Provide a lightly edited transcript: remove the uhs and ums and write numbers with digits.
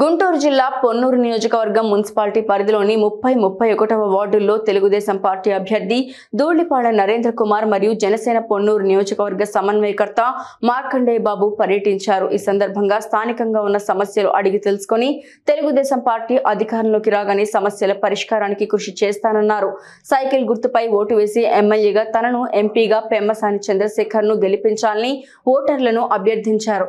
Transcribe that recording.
గుంటూరు జిల్లా పొన్నూరు నియోజకవర్గం మున్సిపాలిటీ పరిధిలోని 30-31వ వార్డుల్లో తెలుగుదేశం పార్టీ అభ్యర్థి ధూళిపాళ నరేంద్ర కుమార్ మరియు జనసేన పొన్నూరు నియోజకవర్గ సమన్వయకర్త మార్కండేయ బాబు పర్యటించారు। ఈ సందర్భంగా స్థానికంగా ఉన్న సమస్యలు అడిగి తెలుసుకొని తెలుగుదేశం పార్టీ అధికారంలోకి రాగానే సమస్యల పరిష్కారానికి కృషి చేస్తానన్నారు। సైకిల్ గుర్తుపై ఓటు వేసి ఎమ్మెల్యేగా తనను ఎంపీగా పెమ్మసాని చంద్రశేఖర్ను గెలిపించాలని ఓటర్లను అభ్యర్థించారు।